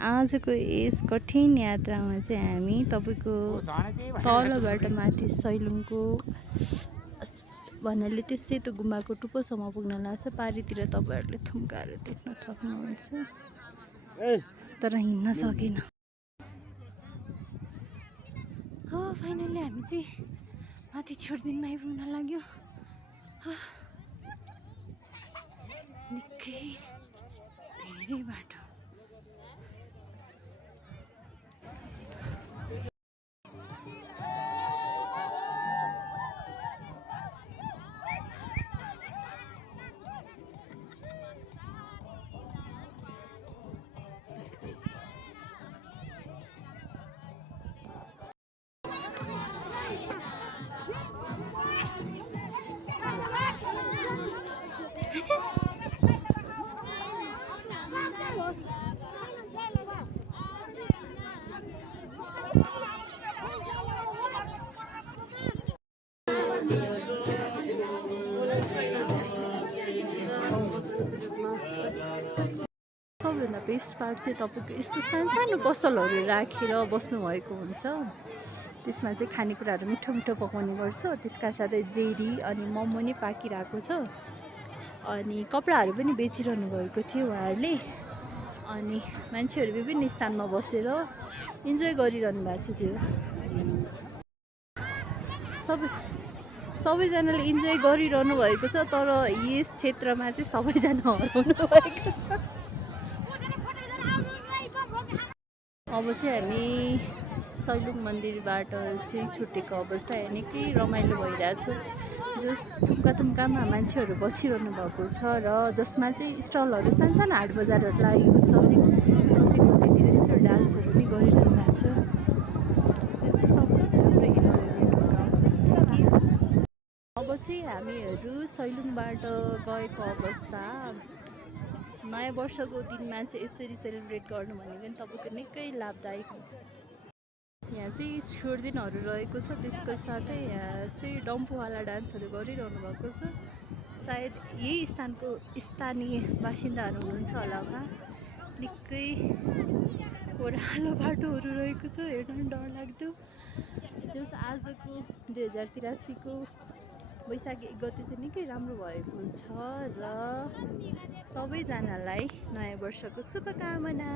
आजको यस कठिन यात्रामा चाहिँ हामी तपाईँको तलबाट माथि सैलुङको भन्नाले त्यो सेतो गुम्बाको टुप्पोसम्म पुग्न लाग्छ। पारितिर तपाईँहरूले थुम्काहरू देख्न सक्नुहुन्छ, तर हिँड्न सकेन। हो फाइनली हामी चाहिँ माथि छोडिदिनमा आइपुग्न लाग्यो। निकै धेरै बाटो। सबभन्दा बेस्ट पार्ट चाहिँ तपाईँको यस्तो सानो पसलहरू राखेर बस्नुभएको हुन्छ। त्यसमा चाहिँ खानेकुराहरू मिठो मिठो पकाउने गर्छ। त्यसका साथै जेरी अनि मोमो नि पाकिरहेको छ। अनि कपडाहरू पनि बेचिरहनु भएको थियो उहाँहरूले। अनि मान्छेहरू विभिन्न स्थानमा बसेर इन्जोय गरिरहनु भएको थियो। सबैजनाले इन्जोय गरिरहनु भएको छ, तर यस क्षेत्रमा चाहिँ सबैजना हराउनु भएको छ। अब चाहिँ हामी सैलुङ मन्दिरबाट चाहिँ छुटेको अवस्था निकै रमाइलो भइरहेछ। जस थुम्कामा मान्छेहरू बसिरहनु भएको छ र जसमा चाहिँ स्टलहरू सानो हाट बजारहरू लागेको छ। अनि कतैतिर यसो डान्सहरू पनि गरिरहनु भएको छ। यो चाहिँ सबभन्दा राम्रो इन्जोयमेन्ट हो। अब चाहिँ हामीहरू सैलुङबाट गएको अवस्था नयाँ वर्षको दिनमा चाहिँ यसरी सेलिब्रेट गर्नु भनेको पनि तपाईँको निकै लाभदायक हो। यहाँ चाहिँ छोडिदिनहरू रहेको छ। त्यसको साथै यहाँ चाहिँ डम्फुवाला डान्सहरू गरिरहनु भएको छ। सायद यही स्थानको स्थानीय बासिन्दाहरू हुनुहुन्छ होला उहाँ। निकै ओह्रालो बाटोहरू रहेको छ, हेर्न डर लाग्दो। जस आजको 2083को वैशाख 1 गते चाहिँ निकै राम्रो भएको छ र सबैजनालाई नयाँ वर्षको शुभकामना।